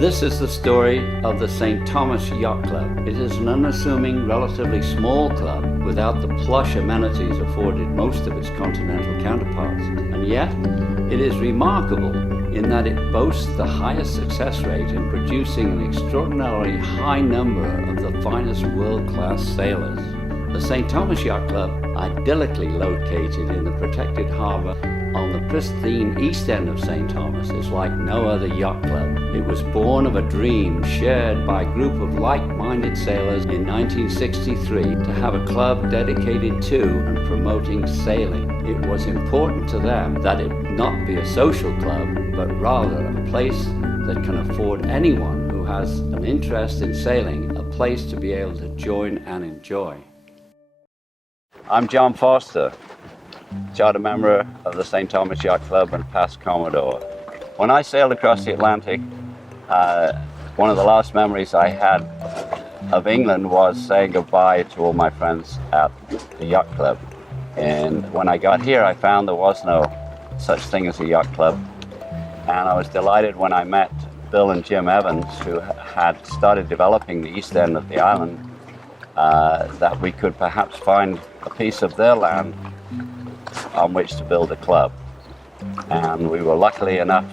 This is the story of the St. Thomas Yacht Club. It is an unassuming, relatively small club without the plush amenities afforded most of its continental counterparts. And yet, it is remarkable in that it boasts the highest success rate in producing an extraordinarily high number of the finest world-class sailors. The St. Thomas Yacht Club, idyllically located in the protected harbour on the pristine east end of St. Thomas, is like no other yacht club. It was born of a dream shared by a group of like-minded sailors in 1963 to have a club dedicated to and promoting sailing. It was important to them that it not be a social club, but rather a place that can afford anyone who has an interest in sailing a place to be able to join and enjoy. I'm John Foster, charter member of the St. Thomas Yacht Club and past Commodore. When I sailed across the Atlantic, one of the last memories I had of England was saying goodbye to all my friends at the yacht club. And when I got here, I found there was no such thing as a yacht club. And I was delighted when I met Bill and Jim Evans, who had started developing the east end of the island, that we could perhaps find a piece of their land on which to build a club. And we were lucky enough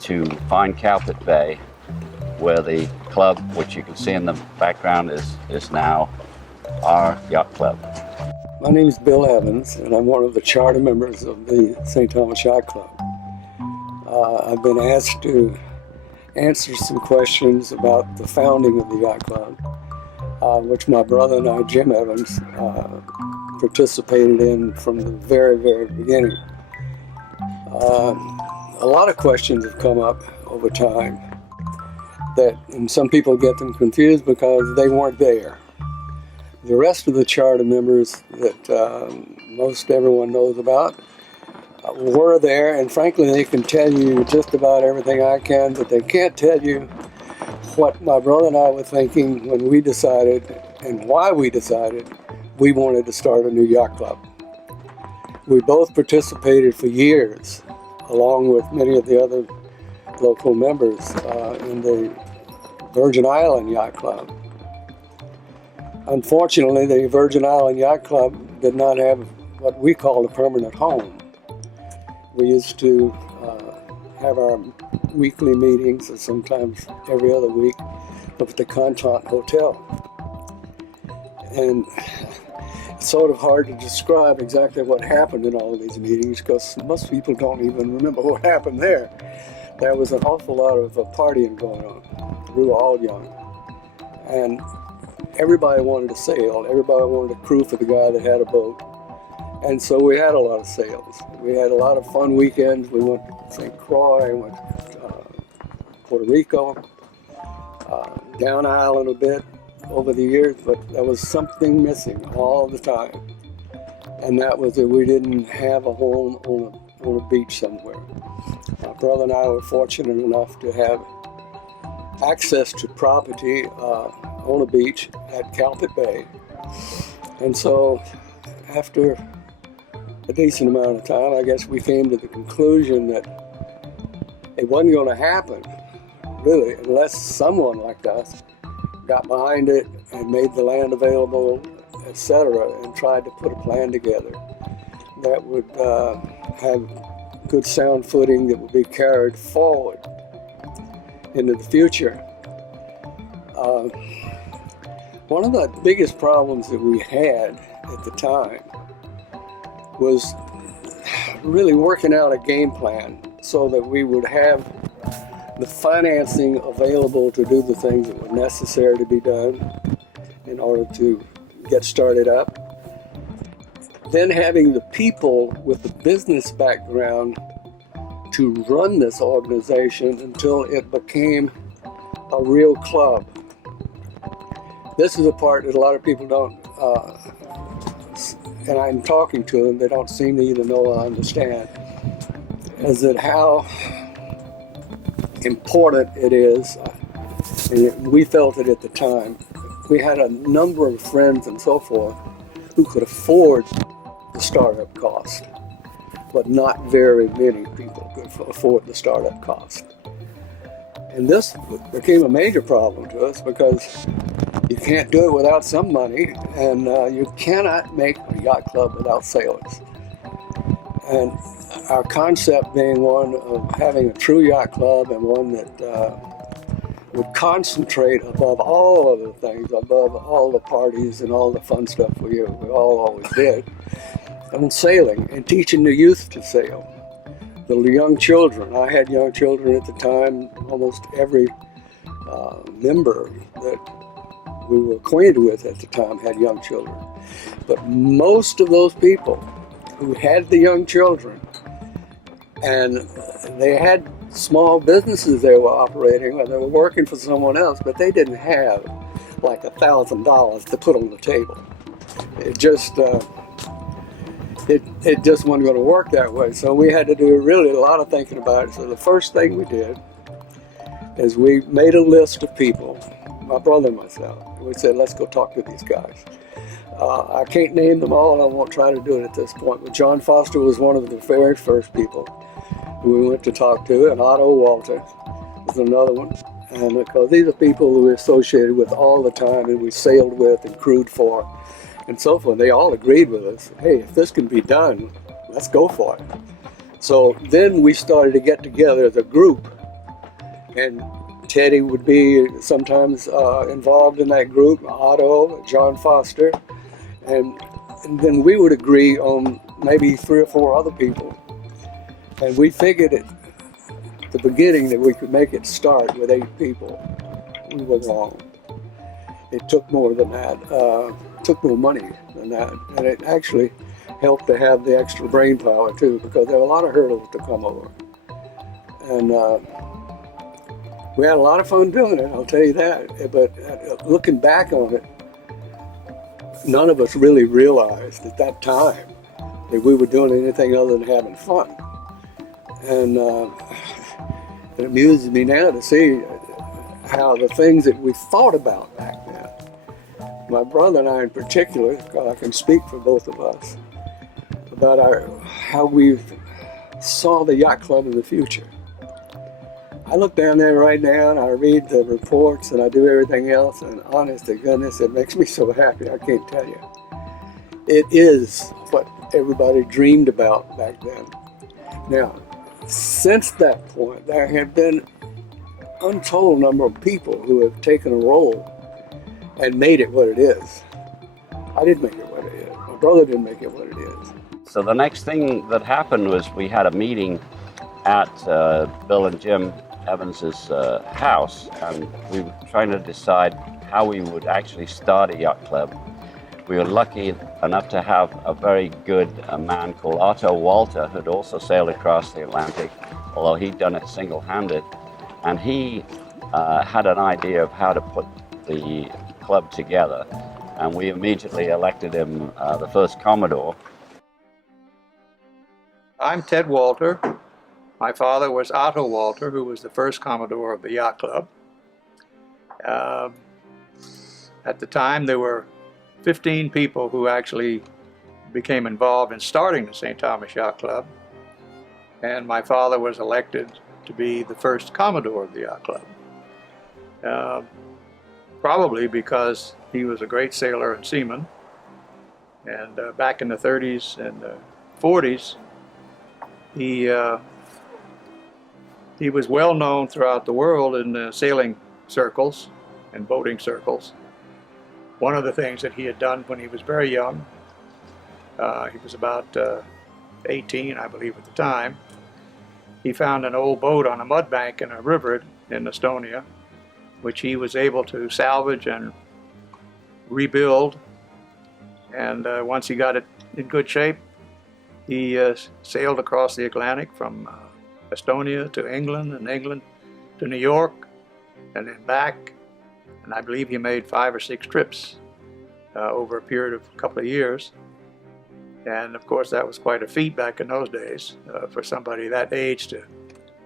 to find Cowpit Bay, where the club, which you can see in the background, is now our yacht club. My name is Bill Evans, and I'm one of the charter members of the St. Thomas Yacht Club. I've been asked to answer some questions about the founding of the yacht club, which my brother and I, Jim Evans, participated in from the very, very beginning. A lot of questions have come up over time and some people get them confused because they weren't there. The rest of the charter members that most everyone knows about were there, and frankly they can tell you just about everything I can, but they can't tell you what my brother and I were thinking when we decided and why we decided we wanted to start a new yacht club. We both participated for years, along with many of the other local members, in the Virgin Island Yacht Club. Unfortunately, the Virgin Island Yacht Club did not have what we call a permanent home. We used to have our weekly meetings, or sometimes every other week, up at the Contant Hotel. And it's sort of hard to describe exactly what happened in all of these meetings because most people don't even remember what happened there. There was an awful lot of partying going on. We were all young. And everybody wanted to sail. Everybody wanted a crew for the guy that had a boat. And so we had a lot of sails. We had a lot of fun weekends. We went to St. Croix, went to Puerto Rico, down island a bit over the years, but there was something missing all the time. And that was that we didn't have a home on a beach somewhere. My brother and I were fortunate enough to have access to property on a beach at Cowpit Bay. And so after a decent amount of time, I guess we came to the conclusion that it wasn't going to happen, really, unless someone like us got behind it and made the land available, etc., and tried to put a plan together that would have good sound footing that would be carried forward into the future. One of the biggest problems that we had at the time was really working out a game plan so that we would have the financing available to do the things that were necessary to be done in order to get started up. Then having the people with the business background to run this organization until it became a real club. This is a part that a lot of people don't, and I'm talking to them, they don't seem to even know or understand, is that how important it is, and we felt it at the time. We had a number of friends and so forth who could afford the startup cost, but not very many people could afford the startup cost. And this became a major problem to us because you can't do it without some money, and you cannot make a yacht club without sailors. And our concept being one of having a true yacht club and one that would concentrate above all of the things, above all the parties and all the fun stuff we all always did, on sailing and teaching the youth to sail. The young children, I had young children at the time. Almost every member that we were acquainted with at the time had young children. But most of those people who had the young children, and they had small businesses they were operating, or they were working for someone else, but they didn't have like $1,000 to put on the table. It just it just wasn't going to work that way. So we had to do really a lot of thinking about it. So the first thing we did is we made a list of people, my brother and myself. We said, let's go talk to these guys. I can't name them all, and I won't try to do it at this point, but John Foster was one of the very first people who we went to talk to, and Otto Walter was another one. And because these are people who we associated with all the time and we sailed with and crewed for and so forth. They all agreed with us, hey, if this can be done, let's go for it. So then we started to get together as a group, and Teddy would be sometimes involved in that group, Otto, John Foster, and then we would agree on maybe 3 or 4 other people. And we figured at the beginning that we could make it start with 8 people. We were wrong. It took more than that. Took more money than that. And it actually helped to have the extra brain power too, because there were a lot of hurdles to come over. And we had a lot of fun doing it, I'll tell you that. But looking back on it, none of us really realized at that time that we were doing anything other than having fun. And it amuses me now to see how the things that we thought about back then, my brother and I in particular, because I can speak for both of us, about how we saw the yacht club in the future. I look down there right now and I read the reports and I do everything else, and honest to goodness, it makes me so happy, I can't tell you. It is what everybody dreamed about back then. Now, since that point, there have been untold number of people who have taken a role and made it what it is. I didn't make it what it is. My brother didn't make it what it is. So the next thing that happened was we had a meeting at Bill and Jim Evans's house, and we were trying to decide how we would actually start a yacht club. We were lucky enough to have a very good man called Otto Walter, who'd also sailed across the Atlantic, although he'd done it single-handed. And he had an idea of how to put the club together, and we immediately elected him the first Commodore. I'm Ted Walter. My father was Otto Walter, who was the first Commodore of the Yacht Club. At the time, there were 15 people who actually became involved in starting the St. Thomas Yacht Club, and my father was elected to be the first Commodore of the Yacht Club. Probably because he was a great sailor and seaman, and back in the 30s and 40s, he was well known throughout the world in sailing circles and boating circles. One of the things that he had done when he was very young, he was about 18, I believe at the time, he found an old boat on a mud bank in a river in Estonia, which he was able to salvage and rebuild. And once he got it in good shape, he sailed across the Atlantic from Estonia to England, and England to New York, and then back. And I believe he made 5 or 6 trips over a period of a couple of years. And of course, that was quite a feat back in those days for somebody that age to,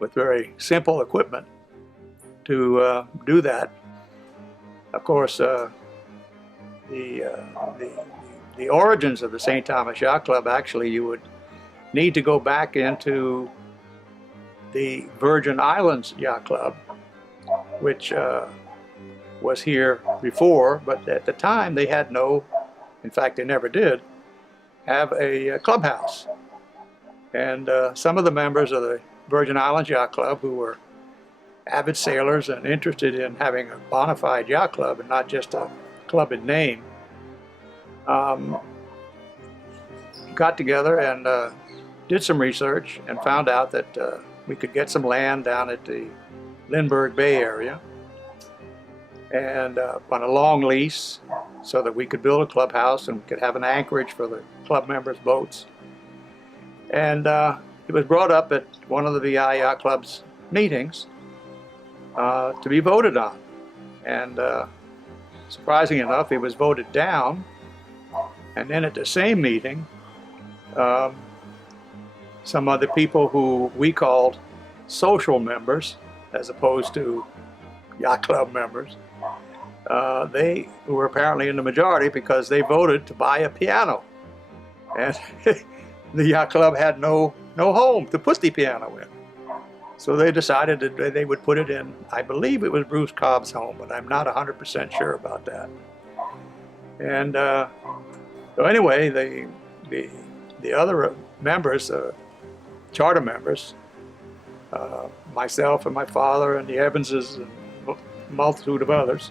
with very simple equipment, to do that. Of course, the origins of the St. Thomas Yacht Club, actually, you would need to go back into the Virgin Islands Yacht Club, which was here before, but at the time they had no, in fact they never did, have a clubhouse. And some of the members of the Virgin Islands Yacht Club, who were avid sailors and interested in having a bona fide yacht club and not just a club in name, got together and did some research and found out that we could get some land down at the Lindbergh Bay area and on a long lease so that we could build a clubhouse and we could have an anchorage for the club members' boats. And it was brought up at one of the VI Yacht Club's meetings to be voted on. And surprisingly enough, it was voted down. And then at the same meeting, some other people who we called social members, as opposed to yacht club members, they were apparently in the majority because they voted to buy a piano. And the yacht club had no home to put the piano in. So they decided that they would put it in, I believe it was Bruce Cobb's home, but I'm not 100% sure about that. And so anyway, the other members, charter members, myself and my father and the Evanses and a multitude of others,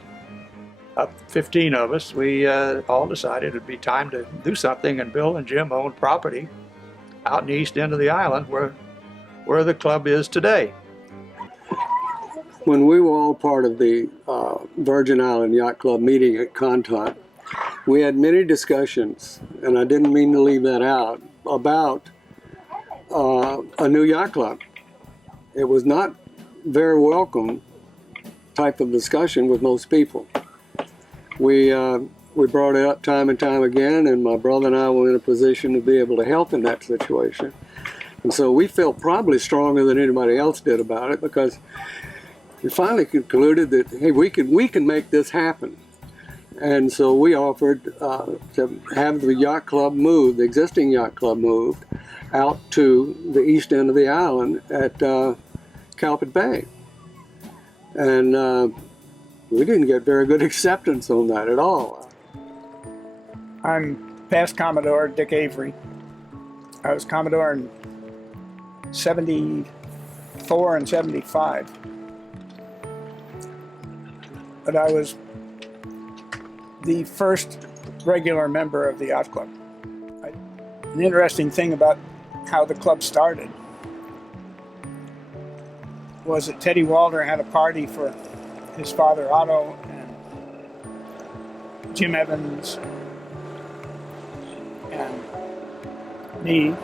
15 of us, we all decided it'd be time to do something, and Bill and Jim owned property out in the east end of the island where the club is today. When we were all part of the Virgin Island Yacht Club meeting at Contant, we had many discussions, and I didn't mean to leave that out, about a new yacht club. It was not very welcome type of discussion with most people. We brought it up time and time again, and my brother and I were in a position to be able to help in that situation. And so we felt probably stronger than anybody else did about it, because we finally concluded that, hey, we can make this happen. And so we offered to have the yacht club moved, the existing yacht club moved, out to the east end of the island at Calpit Bay. And we didn't get very good acceptance on that at all. I'm past Commodore Dick Avery. I was Commodore in 74 and 75. But I was the first regular member of the yacht club. An interesting thing about how the club started was that Teddy Walder had a party for his father Otto and Jim Evans and me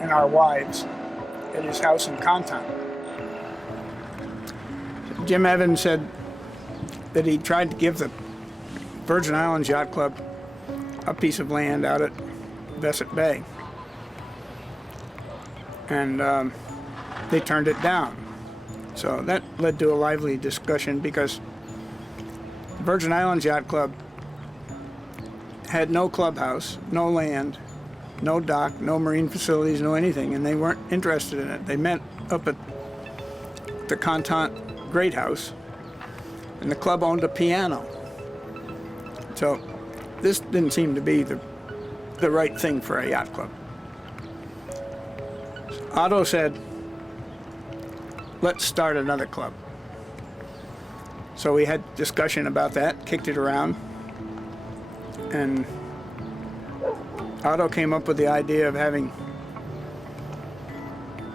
and our wives at his house in Contant. Jim Evans said that he tried to give the Virgin Islands Yacht Club a piece of land out at Vesett Bay, and they turned it down. So that led to a lively discussion, because the Virgin Islands Yacht Club had no clubhouse, no land, no dock, no marine facilities, no anything, and they weren't interested in it. They met up at the Contant Great House, and the club owned a piano. So this didn't seem to be the right thing for a yacht club. Otto said, let's start another club. So we had discussion about that, kicked it around, and Otto came up with the idea of having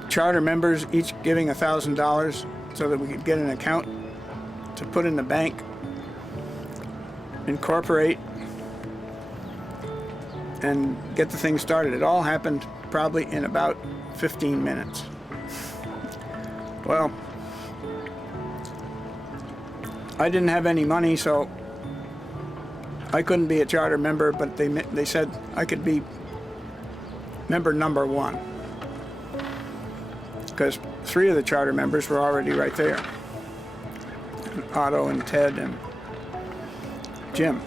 charter members each giving $1,000 so that we could get an account to put in the bank, incorporate, and get the thing started. It all happened probably in about 15 minutes. Well, I didn't have any money, so I couldn't be a charter member, but they said I could be member number 1, because 3 of the charter members were already right there. Otto and Ted and Jim.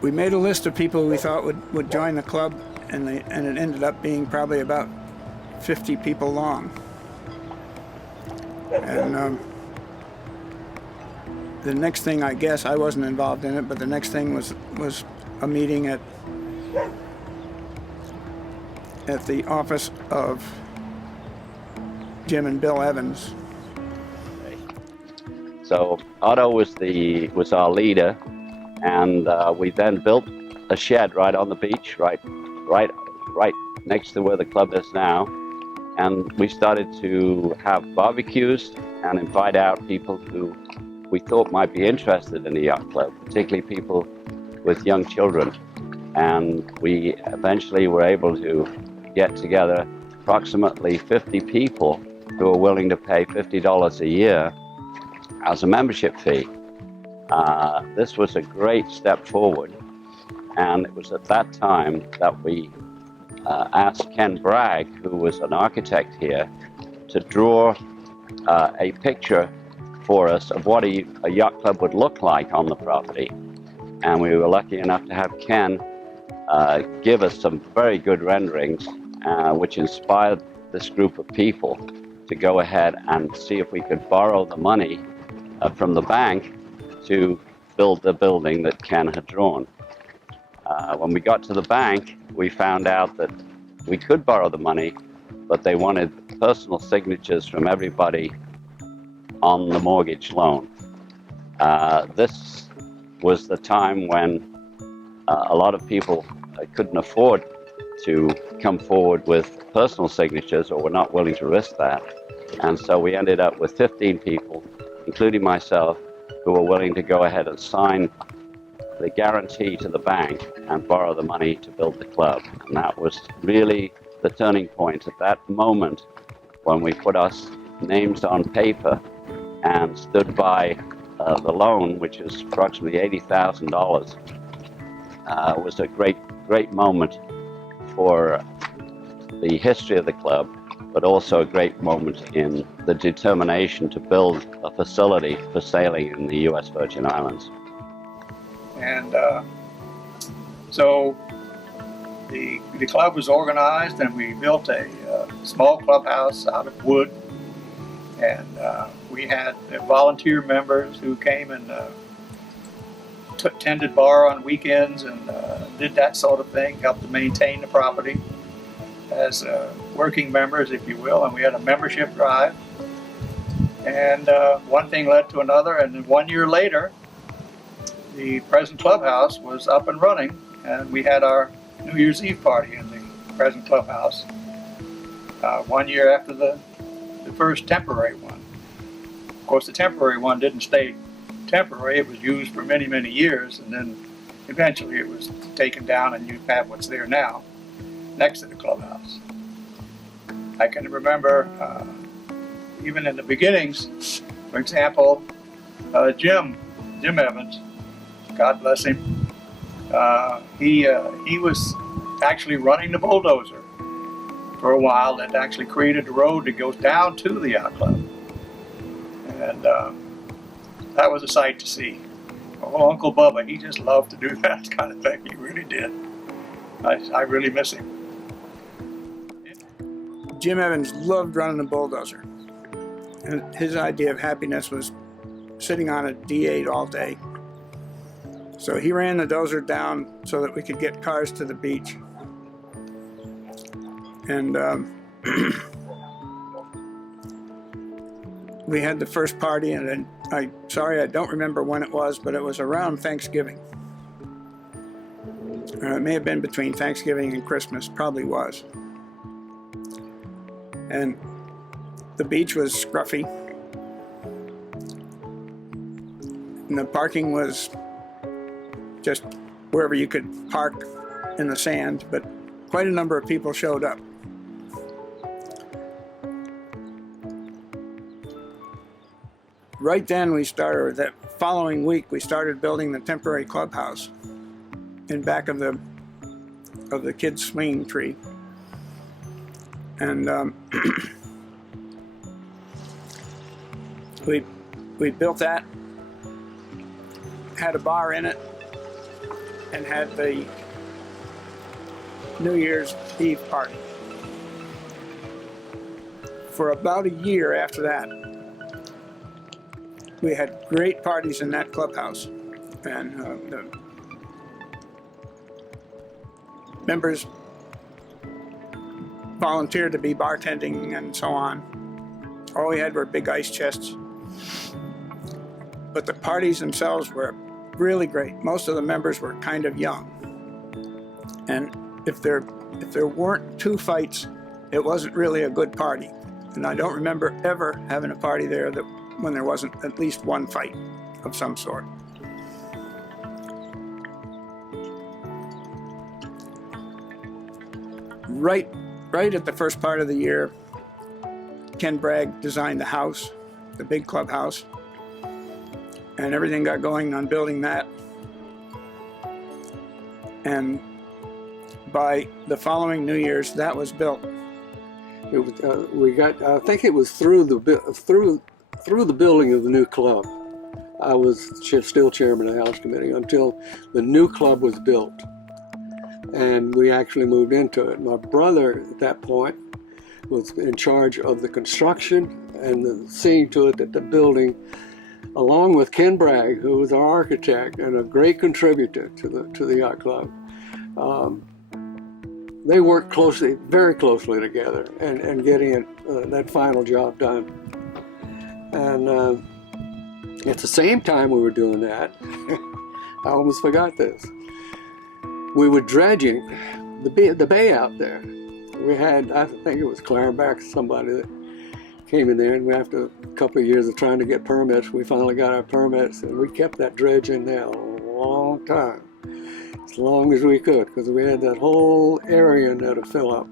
We made a list of people we thought would join the club, and it ended up being probably about 50 people long. And the next thing, I guess, I wasn't involved in it, but the next thing was a meeting at the office of Jim and Bill Evans. So Otto was our leader, and we then built a shed right on the beach, right next to where the club is now. And we started to have barbecues and invite out people who we thought might be interested in the yacht club, particularly people with young children. And we eventually were able to get together approximately 50 people who were willing to pay $50 a year as a membership fee. This was a great step forward, and it was at that time that we asked Ken Bragg, who was an architect here, to draw a picture for us of what a yacht club would look like on the property. And we were lucky enough to have Ken give us some very good renderings, which inspired this group of people to go ahead and see if we could borrow the money from the bank to build the building that Ken had drawn. When we got to the bank, we found out that we could borrow the money, but they wanted personal signatures from everybody on the mortgage loan. This was the time when a lot of people couldn't afford to come forward with personal signatures, or were not willing to risk that. And so we ended up with 15 people, including myself, who were willing to go ahead and sign the guarantee to the bank and borrow the money to build the club. And that was really the turning point at that moment when we put our names on paper and stood by the loan, which is approximately $80,000. It was a great moment for the history of the club, but also a great moment in the determination to build a facility for sailing in the U.S. Virgin Islands. And so the club was organized, and we built a small clubhouse out of wood, and we had volunteer members who came and tended bar on weekends and did that sort of thing, helped to maintain the property as working members, if you will. And we had a membership drive, and one thing led to another, and 1 year later the present clubhouse was up and running, and we had our New Year's Eve party in the present clubhouse 1 year after the first temporary one. Of course, the temporary one didn't stay temporary. It was used for many, many years, and then eventually it was taken down, and you have what's there now next to the clubhouse. I can remember even in the beginnings, for example, Jim Evans, God bless him, he was actually running the bulldozer for a while that actually created the road that goes down to the yacht club. And that was a sight to see. Oh, Uncle Bubba, he just loved to do that kind of thing. He really did. I really miss him. Jim Evans loved running the bulldozer. And his idea of happiness was sitting on a D8 all day. So he ran the dozer down so that we could get cars to the beach. And we had the first party, and I don't remember when it was, but it was around Thanksgiving. It may have been between Thanksgiving and Christmas, probably was. And the beach was scruffy, and the parking was just wherever you could park in the sand, but quite a number of people showed up. Right then that following week, we started building the temporary clubhouse in back of the kids' swinging tree. And we built that, had a bar in it, and had the New Year's Eve party. for about a year after that, we had great parties in that clubhouse, and the members volunteered to be bartending and so on. All we had were big ice chests. But the parties themselves were really great. Most of the members were kind of young. And if there weren't 2 fights, it wasn't really a good party. And I don't remember ever having a party there that when there wasn't at least 1 fight of some sort. Right at the first part of the year, Ken Bragg designed the house, the big clubhouse, and everything got going on building that. And by the following New Year's, that was built. It was, I think it was through the building of the new club. I was still chairman of the house committee until the new club was built, and we actually moved into it. My brother at that point was in charge of the construction and seeing to it that the building, along with Ken Bragg, who was our architect and a great contributor to the yacht club, they worked very closely together and getting that final job done. And at the same time we were doing that, I almost forgot this, we were dredging the bay out there. We had, I think it was Clarenbach, somebody that came in there, and after a couple of years of trying to get permits, we finally got our permits, and we kept that dredge in there a long time, as long as we could, because we had that whole area in there to fill up.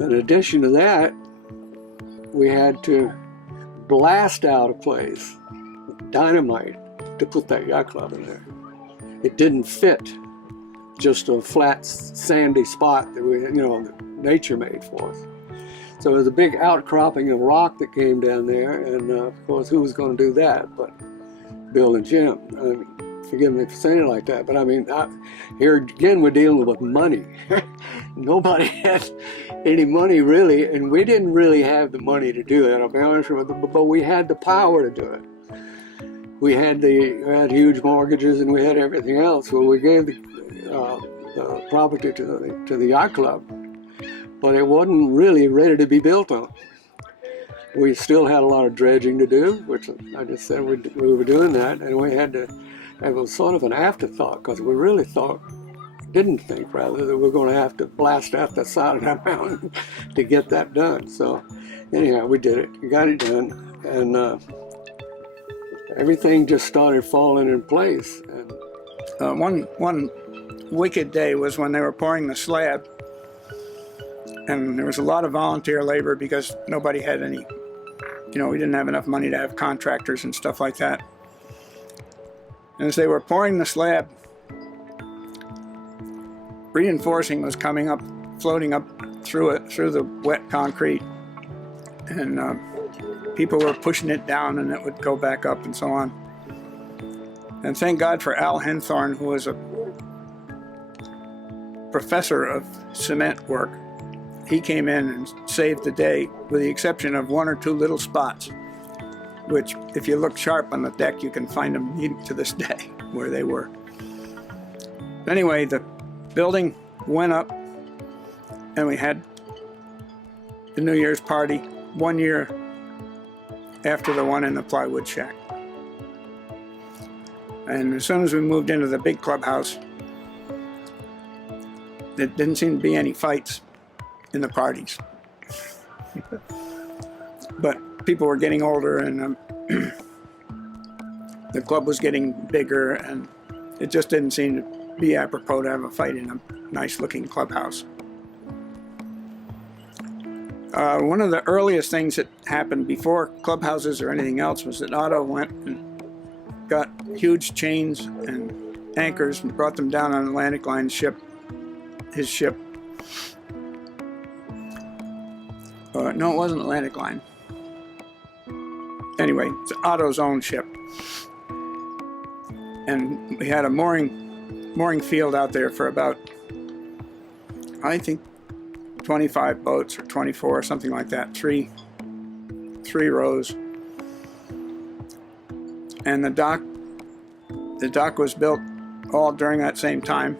In addition to that, we had to blast out a place with dynamite to put that yacht club in there. It didn't fit just a flat, sandy spot that that nature made for us. So it was a big outcropping of rock that came down there, and of course, who was going to do that but Bill and Jim? I mean, forgive me for saying it like that, but I mean, here again, we're dealing with money. Nobody had any money really, and we didn't really have the money to do it, I'll be honest with you, but we had the power to do it. We had huge mortgages, and we had everything else. Well, we gave the property to the yacht club, but it wasn't really ready to be built on. We still had a lot of dredging to do, which I just said we were doing that, and we had to, it was sort of an afterthought, because we really didn't think that we were going to have to blast out the side of that mountain to get that done. So anyhow, we did it, we got it done, and everything just started falling in place. And one wicked day was when they were pouring the slab, and there was a lot of volunteer labor because nobody had any, we didn't have enough money to have contractors and stuff like that. And as they were pouring the slab, reinforcing was coming up, floating up through the wet concrete, and people were pushing it down, and it would go back up and so on. And thank God for Al Henthorne, who was a professor of cement work. He came in and saved the day, with the exception of 1 or 2 little spots, which if you look sharp on the deck, you can find them to this day where they were. Anyway, the building went up, and we had the New Year's party 1 year after the one in the plywood shack. And as soon as we moved into the big clubhouse, there didn't seem to be any fights in the parties. But people were getting older, and the club was getting bigger, and it just didn't seem to be apropos to have a fight in a nice looking clubhouse. One of the earliest things that happened before clubhouses or anything else was that Otto went and got huge chains and anchors and brought them down on Atlantic Line's ship, his ship. No, it wasn't Atlantic Line. Anyway, it's Otto's own ship. And we had a mooring field out there for about, I think, 25 boats or 24 or something like that, three rows. And the dock was built all during that same time.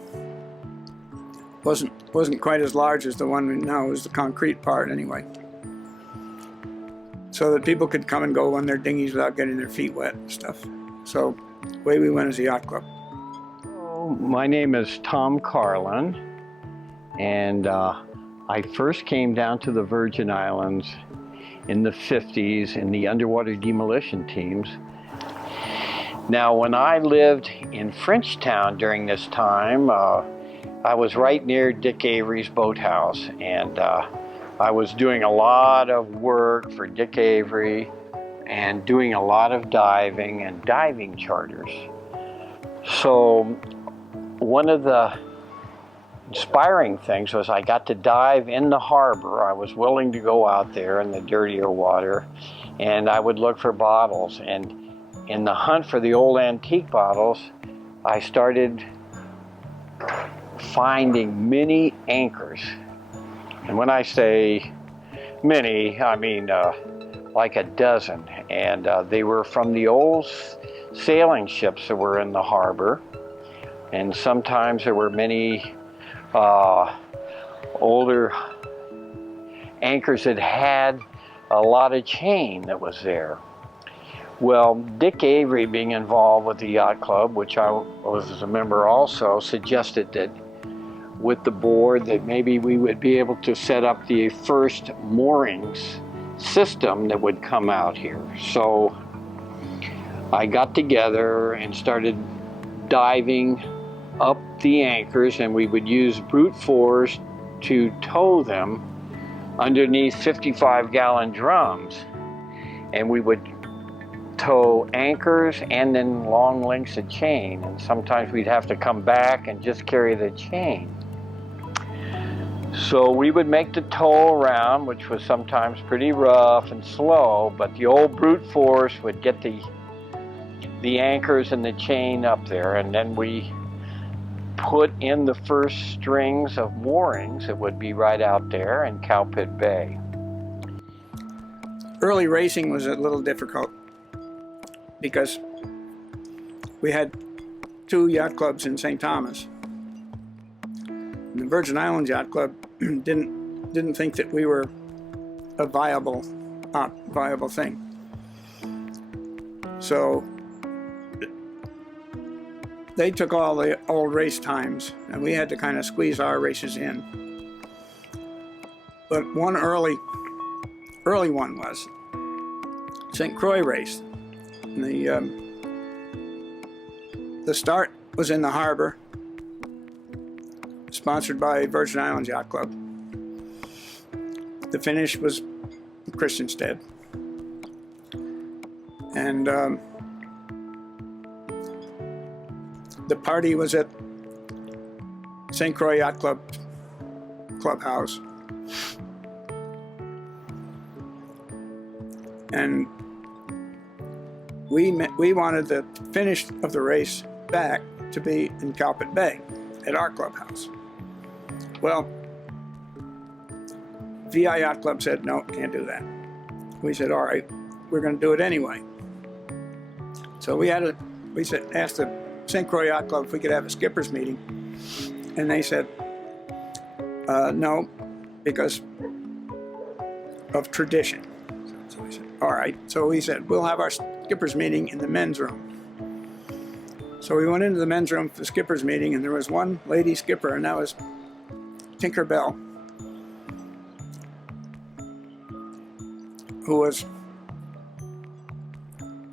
Wasn't quite as large as the one we now, it was the concrete part anyway. So that people could come and go on their dinghies without getting their feet wet and stuff. So away we went as a yacht club. My name is Tom Carlin, and I first came down to the Virgin Islands in the 50s in the underwater demolition teams. Now, when I lived in Frenchtown during this time, I was right near Dick Avery's boathouse, and I was doing a lot of work for Dick Avery and doing a lot of diving and diving charters. So one of the inspiring things was I got to dive in the harbor. I was willing to go out there in the dirtier water, and I would look for bottles. And in the hunt for the old antique bottles, I started finding many anchors. And when I say many, I mean like a dozen. And they were from the old sailing ships that were in the harbor. And sometimes there were many older anchors that had a lot of chain that was there. Well, Dick Avery, being involved with the yacht club, which I was a member also, suggested that with the board that maybe we would be able to set up the first moorings system that would come out here. So I got together and started diving up the anchors, and we would use brute force to tow them underneath 55-gallon drums. And we would tow anchors and then long lengths of chain, and sometimes we'd have to come back and just carry the chain. So we would make the tow around, which was sometimes pretty rough and slow, but the old brute force would get the anchors and the chain up there, and then we put in the first strings of moorings that would be right out there in Cowpit Bay. Early racing was a little difficult because we had 2 yacht clubs in St. Thomas. And the Virgin Islands Yacht Club didn't think that we were a viable thing. So they took all the old race times, and we had to kind of squeeze our races in. But one early one was St. Croix race. And the start was in the harbor, sponsored by Virgin Islands Yacht Club. The finish was Christiansted. And the party was at St. Croix Yacht Club clubhouse. And we wanted the finish of the race back to be in Cowpit Bay at our clubhouse. Well, VI Yacht Club said, no, can't do that. We said, all right, we're going to do it anyway. So we asked the St. Croix Yacht Club if we could have a skipper's meeting, and they said, no, because of tradition. So we said, all right. So we said, we'll have our skipper's meeting in the men's room. So we went into the men's room for the skipper's meeting, and there was one lady skipper, and that was Tinker Bell, who was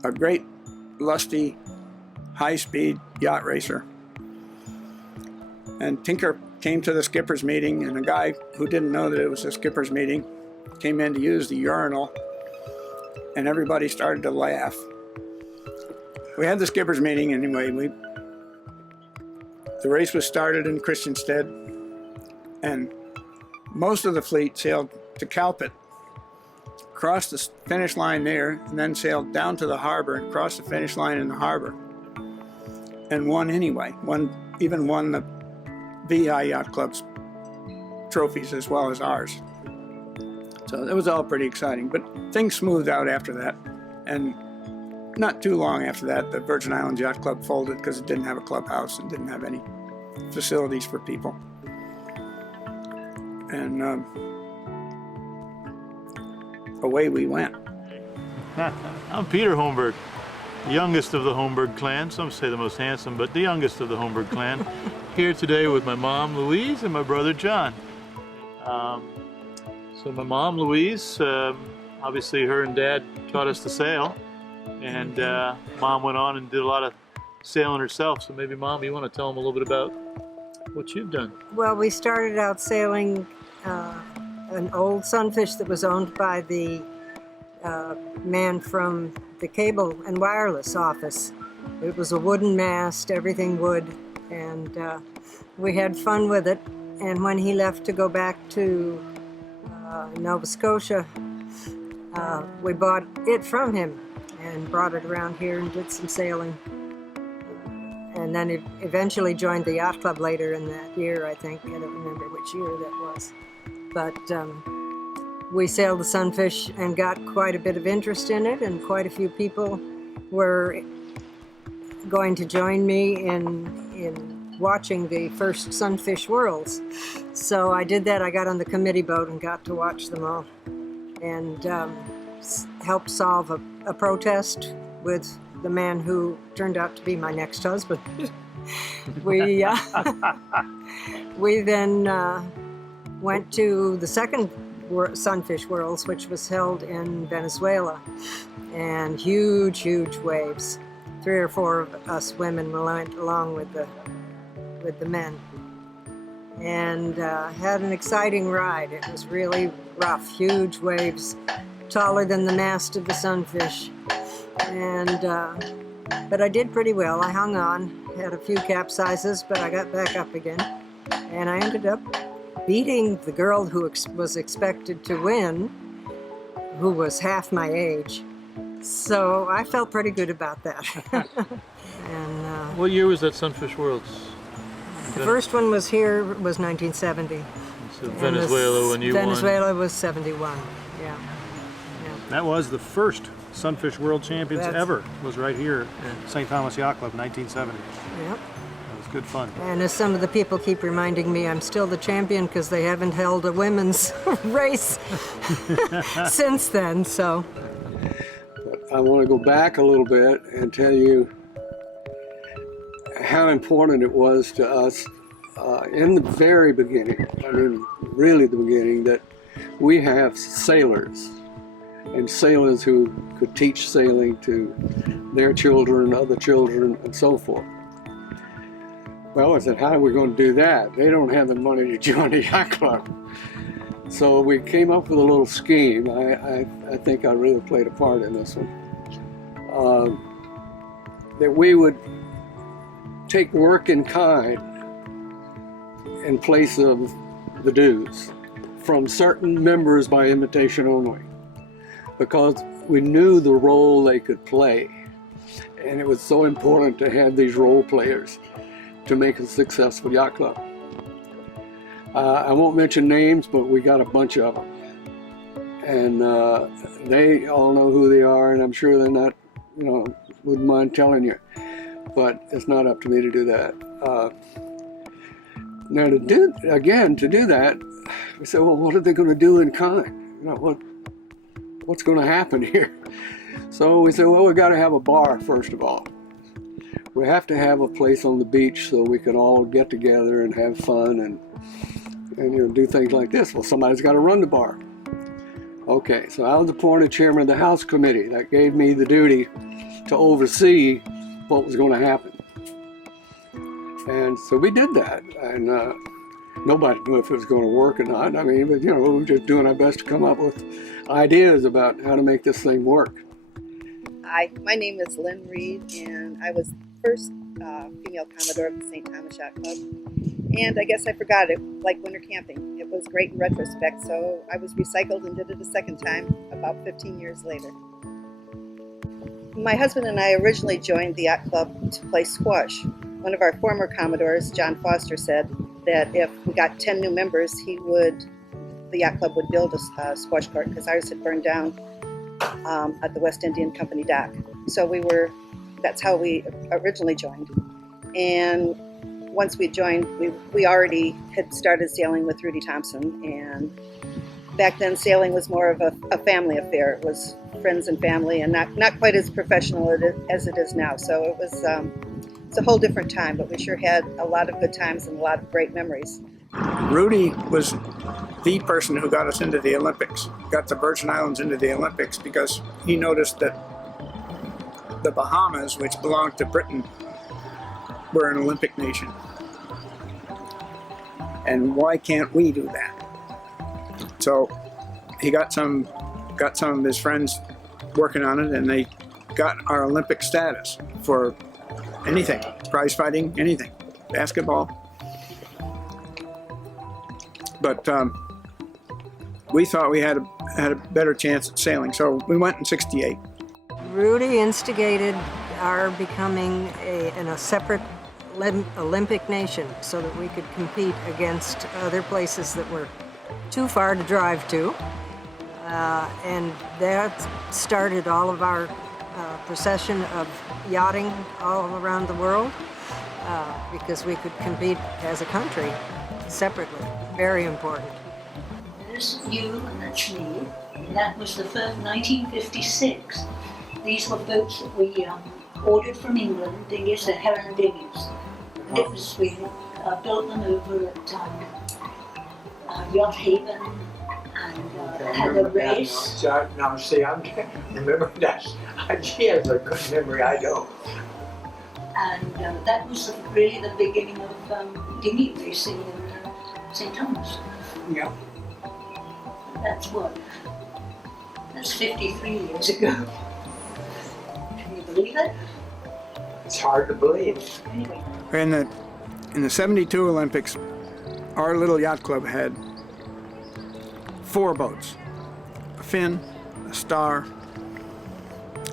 a great, lusty, high-speed yacht racer. And Tinker came to the skipper's meeting, and a guy who didn't know that it was a skipper's meeting came in to use the urinal, and everybody started to laugh. We had the skipper's meeting anyway. The race was started in Christiansted, and most of the fleet sailed to Cowpit, crossed the finish line there, and then sailed down to the harbor and crossed the finish line in the harbor, and won anyway. Even won the VI Yacht Club's trophies as well as ours. So that was all pretty exciting, but things smoothed out after that. And not too long after that, the Virgin Islands Yacht Club folded because it didn't have a clubhouse and didn't have any facilities for people. And away we went. I'm Peter Holmberg, the youngest of the Holmberg clan. Some say the most handsome, but the youngest of the Holmberg clan. Here today with my mom, Louise, and my brother, John. So my mom, Louise, obviously her and Dad taught us to sail. And Mom went on and did a lot of sailing herself. So maybe, Mom, you want to tell them a little bit about what you've done? Well, we started out sailing an old sunfish that was owned by the man from the cable and wireless office. It was a wooden mast, everything wood, and we had fun with it. And when he left to go back to Nova Scotia, we bought it from him and brought it around here and did some sailing. And then it eventually joined the yacht club later in that year, I think. I don't remember which year that was. But we sailed the Sunfish and got quite a bit of interest in it, and quite a few people were going to join me in watching the first Sunfish Worlds. So I did that. I got on the committee boat and got to watch them all, and helped solve a protest with the man who turned out to be my next husband. We then went to the second Sunfish Worlds, which was held in Venezuela, and huge waves. 3 or 4 of us women went along with the men, and had an exciting ride. It was really rough, huge waves, taller than the mast of the Sunfish. And but I did pretty well. I hung on, had a few capsizes, but I got back up again, and I ended up beating the girl who was expected to win, who was half my age. So I felt pretty good about that. And What year was that Sunfish Worlds? the first one was here, was 1970. So Venezuela when you won. Venezuela was 71, yeah. That was the first Sunfish World Champions ever, was right here at St. Thomas Yacht Club, 1970. Yep. It was good fun. And as some of the people keep reminding me, I'm still the champion because they haven't held a women's race since then, so. But I want to go back a little bit and tell you how important it was to us in the very beginning, I mean really the beginning, that we have sailors and sailors who could teach sailing to their children, other children, and so forth. Well, I said, how are we going to do that? They don't have the money to join a yacht club. So we came up with a little scheme. I think I really played a part in this one. That we would take work in kind in place of the dues from certain members by invitation only, because we knew the role they could play, and it was so important to have these role players to make a successful yacht club. I won't mention names, but we got a bunch of them, and they all know who they are, and I'm sure they're not, wouldn't mind telling you, but it's not up to me to do that. Now to do that, we said, well, what are they going to do in kind? What's going to happen here? So we said, well, we got to have a bar first of all. We have to have a place on the beach so we can all get together and have fun and do things like this. Well, somebody's got to run the bar. Okay, so I was appointed chairman of the house committee. That gave me the duty to oversee what was going to happen. And so we did that, and nobody knew if it was going to work or not. I mean, but we were just doing our best to come up with ideas about how to make this thing work. Hi, my name is Lynn Reed, and I was the first female Commodore of the St. Thomas Yacht Club. And I guess I forgot it, like winter camping. It was great in retrospect, so I was recycled and did it a second time about 15 years later. My husband and I originally joined the yacht club to play squash. One of our former Commodores, John Foster, said, that if we got 10 new members, the yacht club would build a squash court, because ours had burned down at the West Indian Company dock. So that's how we originally joined. And once we joined, we already had started sailing with Rudy Thompson, and back then sailing was more of a family affair. It was friends and family, and not quite as professional as it is now. So it was it's a whole different time, but we sure had a lot of good times and a lot of great memories. Rudy was the person who got us into the Olympics, got the Virgin Islands into the Olympics, because he noticed that the Bahamas, which belonged to Britain, were an Olympic nation. And why can't we do that? So he got some of his friends working on it, and they got our Olympic status for anything, prize fighting, anything, basketball. But we thought we had a better chance at sailing, so we went in '68. Rudy instigated our becoming a separate Olympic nation so that we could compete against other places that were too far to drive to. And that started all of our procession of yachting all around the world, because we could compete as a country separately. Very important. There's you and that's me. That was the first 1956. These were boats that we ordered from England, dinghies, the Heron dinghies. And it was, we built them over at Yacht Haven, and had a race. Now, see, I'm remember that. She has a good memory, I don't. And that was really the beginning of dinghy racing in St. Thomas. Yeah. That's 53 years ago. Can you believe it? It's hard to believe. Anyway. In the '72 Olympics, our little yacht club had 4 boats: a Finn, a Star,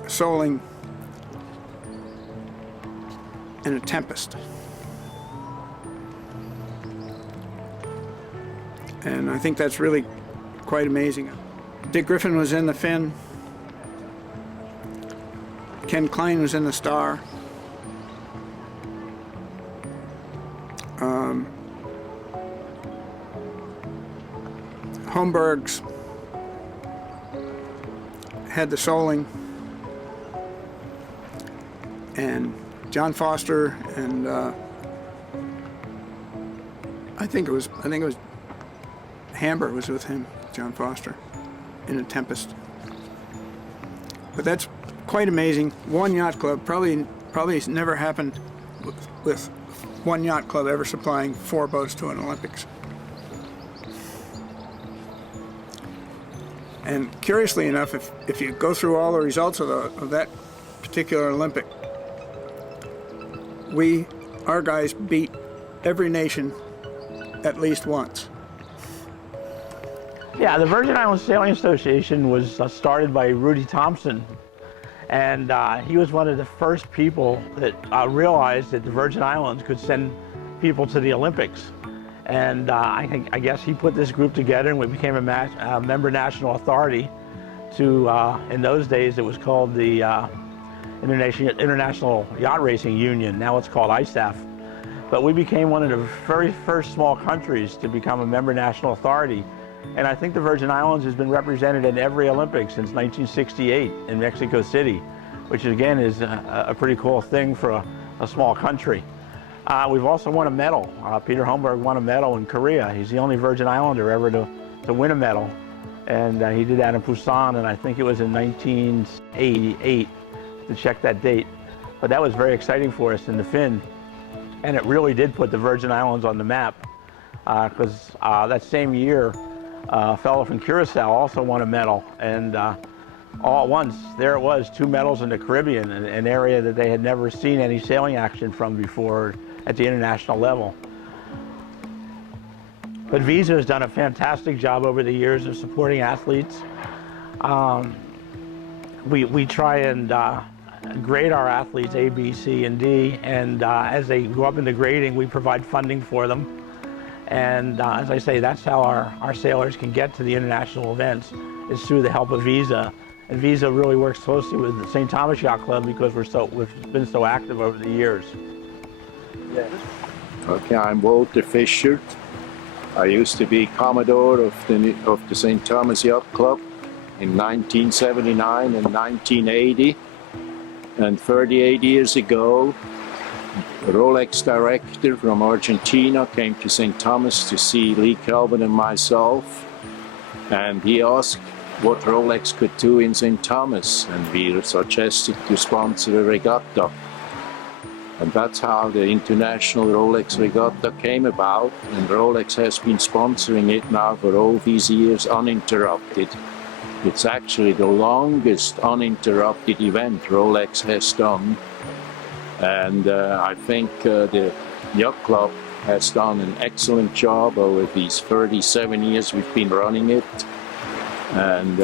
a Soling, and a Tempest. And I think that's really quite amazing. Dick Griffin was in the Finn. Ken Klein was in the Star. Holmberg's had the Soling, and John Foster, and I think it was Hamber was with him, John Foster, in a Tempest. But that's quite amazing. One yacht club, probably it's never happened with one yacht club ever supplying 4 boats to an Olympics. And curiously enough, if you go through all the results of that particular Olympic, our guys beat every nation at least once. Yeah, the Virgin Islands Sailing Association was started by Rudy Thompson, and he was one of the first people that realized that the Virgin Islands could send people to the Olympics. And I guess he put this group together, and we became a member national authority to, in those days it was called the International Yacht Racing Union. Now it's called ISAF. But we became one of the very first small countries to become a member national authority. And I think the Virgin Islands has been represented in every Olympics since 1968 in Mexico City, which again is a pretty cool thing for a small country. We've also won a medal. Peter Holmberg won a medal in Korea. He's the only Virgin Islander ever to win a medal. And he did that in Busan, and I think it was in 1988, to check that date. But that was very exciting for us in the Finn. And it really did put the Virgin Islands on the map, because that same year, a fellow from Curacao also won a medal. And all at once, there it was, 2 medals in the Caribbean, an area that they had never seen any sailing action from before at the international level. But Visa has done a fantastic job over the years of supporting athletes. We try and grade our athletes A, B, C, and D, and as they go up in the grading, we provide funding for them. And as I say, that's how our sailors can get to the international events, is through the help of Visa. And Visa really works closely with the St. Thomas Yacht Club because we've been so active over the years. Okay, I'm Walter Fisher. I used to be Commodore of the St. Thomas Yacht Club in 1979 and 1980. And 38 years ago, a Rolex director from Argentina came to St. Thomas to see Lee Calvin and myself. And he asked what Rolex could do in St. Thomas, and we suggested to sponsor a regatta. And that's how the International Rolex Regatta came about, and Rolex has been sponsoring it now for all these years uninterrupted. It's actually the longest uninterrupted event Rolex has done, and I think the Yacht Club has done an excellent job over these 37 years we've been running it, and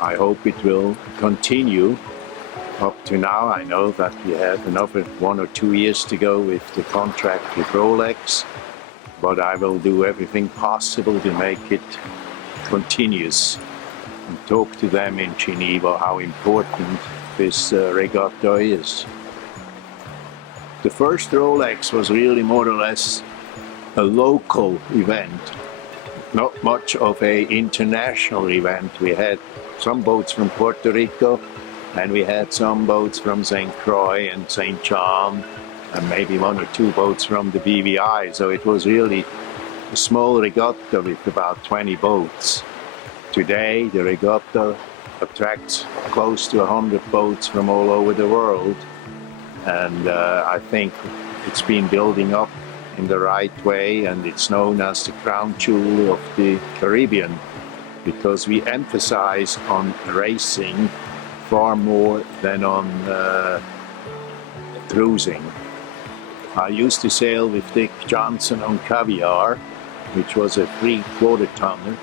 I hope it will continue. Up to now, I know that we have another 1 or 2 years to go with the contract with Rolex, but I will do everything possible to make it continuous and talk to them in Geneva how important this regatta is. The first Rolex was really more or less a local event, not much of an international event. We had some boats from Puerto Rico, and we had some boats from St. Croix and St. John, and maybe 1 or 2 boats from the BVI. So it was really a small regatta with about 20 boats. Today, the regatta attracts close to 100 boats from all over the world. And I think it's been building up in the right way, and it's known as the crown jewel of the Caribbean, because we emphasize on racing far more than on cruising. I used to sail with Dick Johnson on Caviar, which was a 3/4 tonner,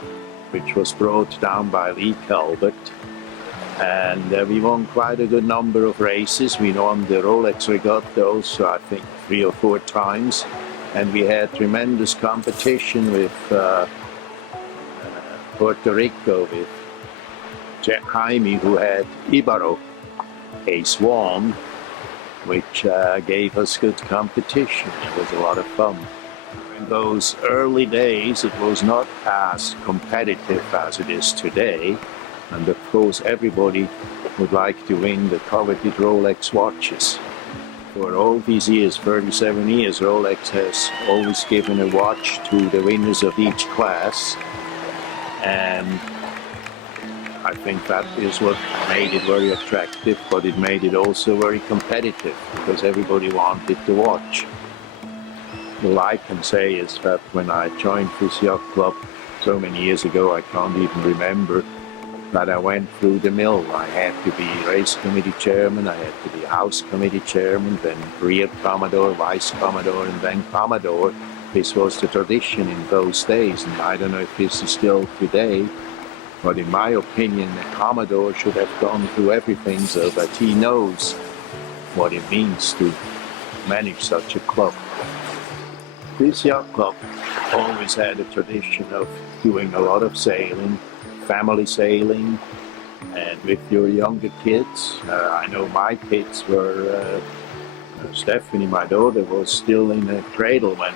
which was brought down by Lee Calvert. And we won quite a good number of races. We won the Rolex Regatta also, I think, 3 or 4 times. And we had tremendous competition with Puerto Rico, with Jaime, who had Ibaro, a Swan, which gave us good competition. It was a lot of fun. In those early days, it was not as competitive as it is today. And of course, everybody would like to win the coveted Rolex watches. For all these years, 37 years, Rolex has always given a watch to the winners of each class. And I think that is what made it very attractive, but it made it also very competitive, because everybody wanted the watch. All I can say is that when I joined this yacht club so many years ago, I can't even remember that I went through the mill. I had to be race committee chairman, I had to be house committee chairman, then rear commodore, vice commodore, and then commodore. This was the tradition in those days, and I don't know if this is still today, but in my opinion, the commodore should have gone through everything so that he knows what it means to manage such a club. This yacht club always had a tradition of doing a lot of sailing, family sailing, and with your younger kids. I know my kids were, Stephanie, my daughter, was still in a cradle when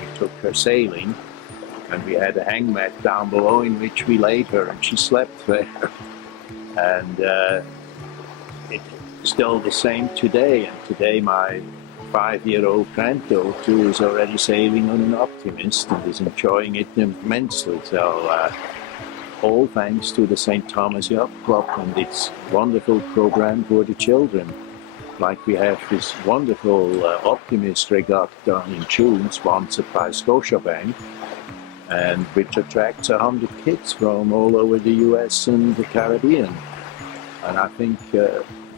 we took her sailing, and we had a hang mat down below in which we laid her, and she slept there. And it's still the same today, and today my 5-year-old granddaughter is already sailing on an Optimist and is enjoying it immensely. So all thanks to the St. Thomas Yacht Club and its wonderful program for the children. Like we have this wonderful Optimist Regatta in June, sponsored by Scotiabank, and which attracts 100 kids from all over the US and the Caribbean. And I think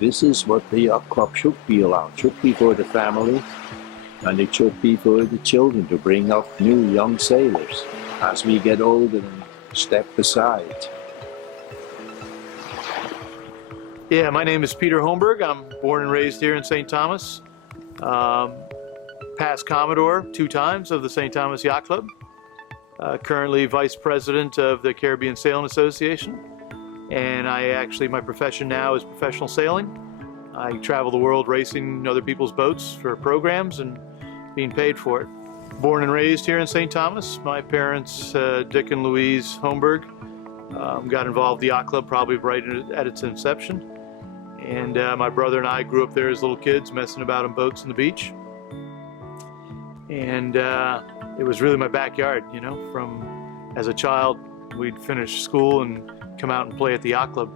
this is what the yacht club should be allowed. It should be for the family, and it should be for the children to bring up new young sailors as we get older and step aside. Yeah, my name is Peter Holmberg. I'm born and raised here in St. Thomas. past Commodore 2 times of the St. Thomas Yacht Club. Currently Vice President of the Caribbean Sailing Association. And my profession now is professional sailing. I travel the world racing other people's boats for programs and being paid for it. Born and raised here in St. Thomas. My parents, Dick and Louise Holmberg, got involved in the yacht club probably right at its inception. And my brother and I grew up there as little kids, messing about on boats on the beach. And it was really my backyard, you know. From as a child, we'd finish school and come out and play at the yacht club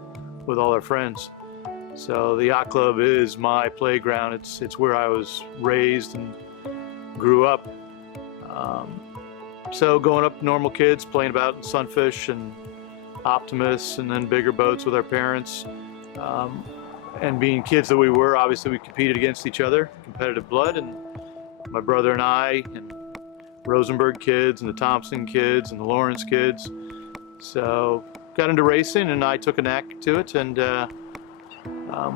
with all our friends. So the yacht club is my playground. It's where I was raised and grew up. So going up, normal kids playing about in Sunfish and Optimus, and then bigger boats with our parents. And being kids that we were, obviously we competed against each other, competitive blood, and my brother and I, and Rosenberg kids, and the Thompson kids, and the Lawrence kids. So got into racing, and I took a knack to it, and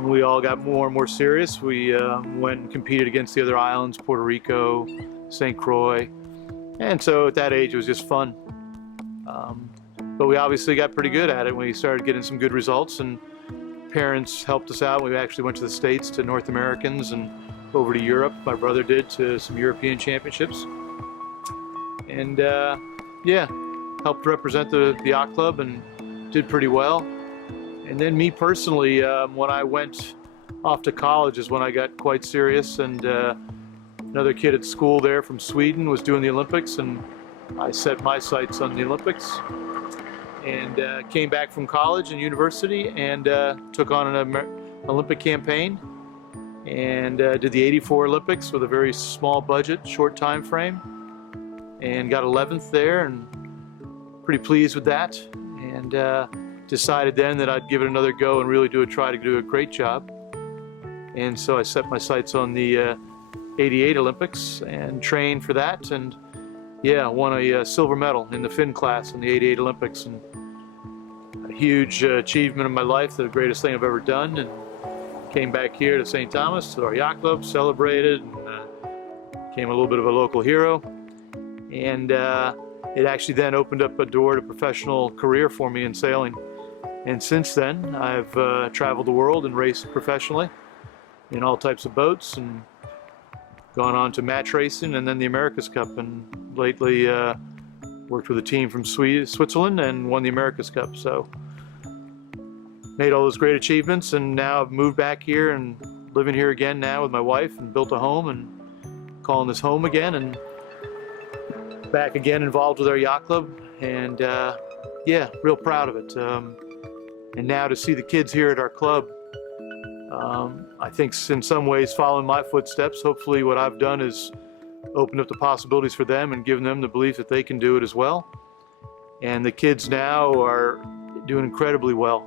we all got more and more serious. We went and competed against the other islands, Puerto Rico, St. Croix, and so at that age it was just fun. But we obviously got pretty good at it. We started getting some good results, and parents helped us out. We actually went to the States, to North Americans, and over to Europe. My brother did, to some European championships. And yeah, helped represent the yacht club and did pretty well. And then me personally, when I went off to college is when I got quite serious, and another kid at school there from Sweden was doing the Olympics, and I set my sights on the Olympics. And came back from college and university and took on an Olympic campaign and did the '84 Olympics with a very small budget, short time frame, and got 11th there, and pretty pleased with that. And decided then that I'd give it another go and really try to do a great job. And so I set my sights on the '88 Olympics and trained for that, and yeah, won a silver medal in the Finn class in the '88 Olympics, and a huge achievement in my life, the greatest thing I've ever done. And came back here to St. Thomas, to our yacht club, celebrated, and became a little bit of a local hero. And it actually then opened up a door to professional career for me in sailing. And since then, I've traveled the world and raced professionally in all types of boats, and gone on to match racing and then the America's Cup, and lately worked with a team from Switzerland and won the America's Cup. So made all those great achievements, and now I've moved back here and living here again now with my wife, and built a home and calling this home again, and back again involved with our yacht club, and yeah, real proud of it. And now to see the kids here at our club, I think in some ways following my footsteps. Hopefully what I've done is opened up the possibilities for them and given them the belief that they can do it as well. And the kids now are doing incredibly well.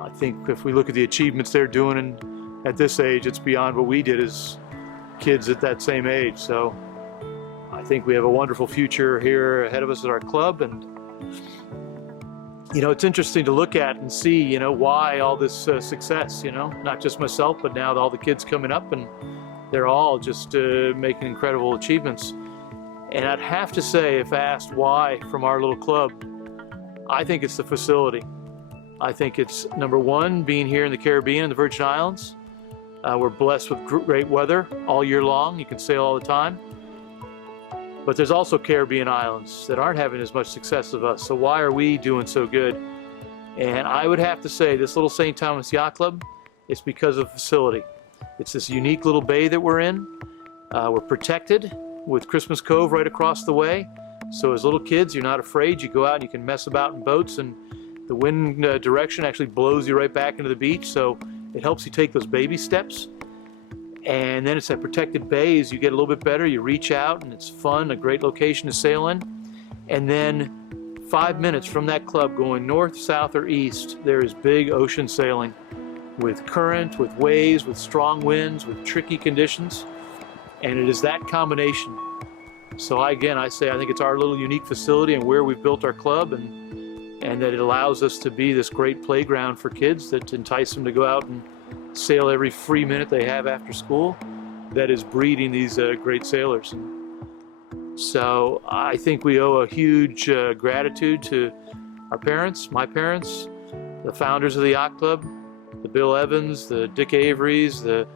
I think if we look at the achievements they're doing at this age, it's beyond what we did as kids at that same age. So I think we have a wonderful future here ahead of us at our club. And you know, it's interesting to look at and see, you know, why all this success, you know, not just myself, but now all the kids coming up, and they're all just making incredible achievements. And I'd have to say, if asked why from our little club, I think it's the facility. I think it's, number one, being here in the Caribbean and the Virgin Islands. We're blessed with great weather all year long. You can sail all the time. But there's also Caribbean islands that aren't having as much success as us. So why are we doing so good? And I would have to say this little St. Thomas Yacht Club, it's because of the facility. It's this unique little bay that we're in. We're protected with Christmas Cove right across the way. So as little kids, you're not afraid. You go out and you can mess about in boats, and the wind direction actually blows you right back into the beach. So it helps you take those baby steps. And then it's that protected bay. As you get a little bit better, you reach out, and it's fun, a great location to sail in. And then 5 minutes from that club, going north, south, or east, there is big ocean sailing with current, with waves, with strong winds, with tricky conditions. And it is that combination. So I say I think it's our little unique facility and where we've built our club, and that it allows us to be this great playground for kids that entice them to go out and sail every free minute they have after school. that is breeding these great sailors. And so I think we owe a huge gratitude to our parents, my parents, the founders of the Yacht Club, the Bill Evans, the Dick Averys, the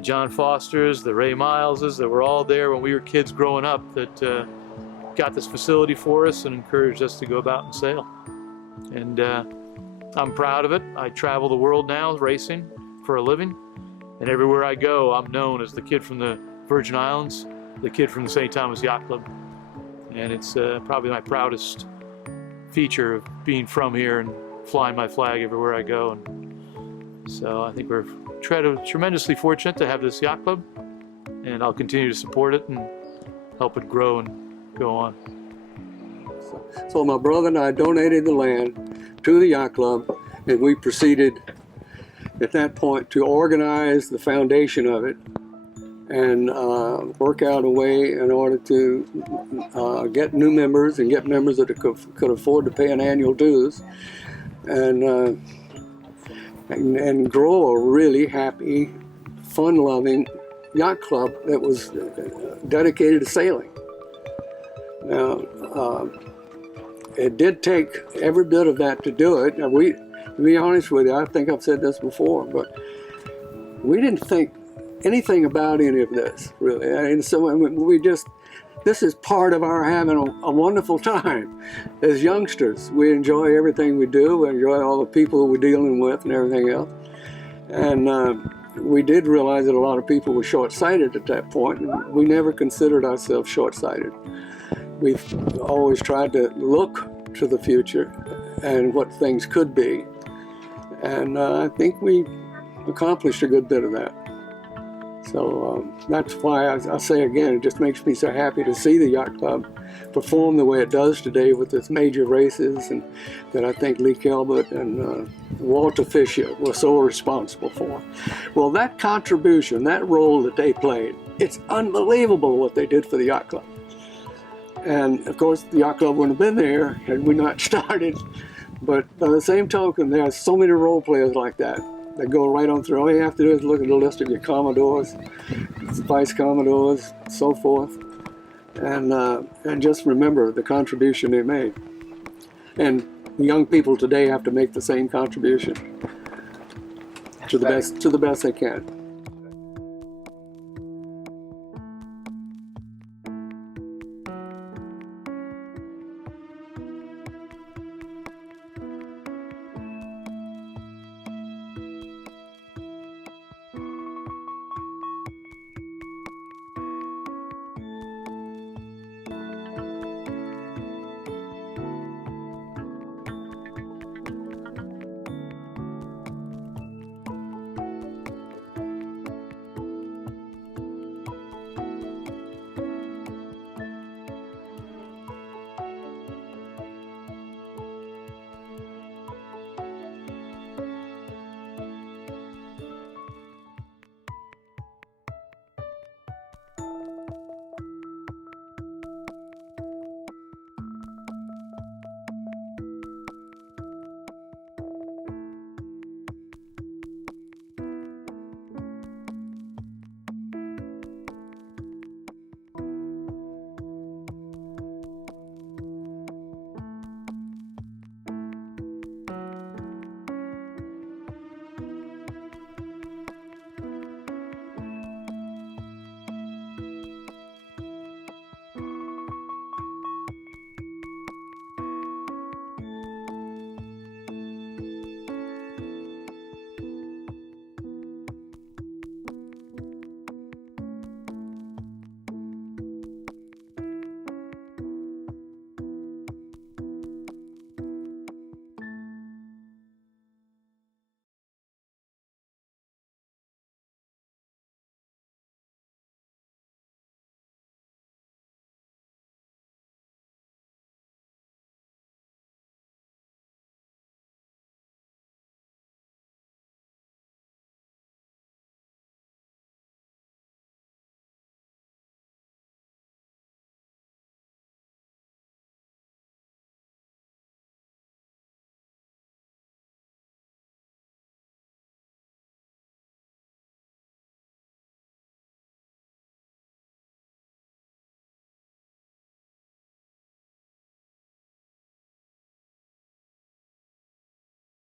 John Fosters, the Ray Mileses, that were all there when we were kids growing up, that got this facility for us and encouraged us to go about and sail. And I'm proud of it. I travel the world now racing for a living, and everywhere I go I'm known as the kid from the Virgin Islands, the kid from the St. Thomas Yacht Club. And it's probably my proudest feature of being from here and flying my flag everywhere I go. And so I think we're tremendously fortunate to have this yacht club, and I'll continue to support it and help it grow and go on. So my brother and I donated the land to the yacht club, and we proceeded at that point to organize the foundation of it and work out a way in order to get new members and get members that could afford to pay an annual dues, and grow a really happy, fun-loving yacht club that was dedicated to sailing. Now, it did take every bit of that to do it. Now, to be honest with you, I think I've said this before, but we didn't think anything about any of this, really. And so this is part of our having a wonderful time. As youngsters, we enjoy everything we do. We enjoy all the people we're dealing with and everything else. And we did realize that a lot of people were short-sighted at that point, and we never considered ourselves short-sighted. We've always tried to look to the future and what things could be. And I think we accomplished a good bit of that. So that's why I say again, it just makes me so happy to see the yacht club perform the way it does today with its major races, and that I think Lee Kelbert and Walter Fisher were so responsible for. Well, that contribution, that role that they played, it's unbelievable what they did for the yacht club. And of course, the yacht club wouldn't have been there had we not started. But by the same token, there are so many role players like that go right on through. All you have to do is look at the list of your Commodores, Vice Commodores, so forth, and just remember the contribution they made. And young people today have to make the same contribution to the best they can.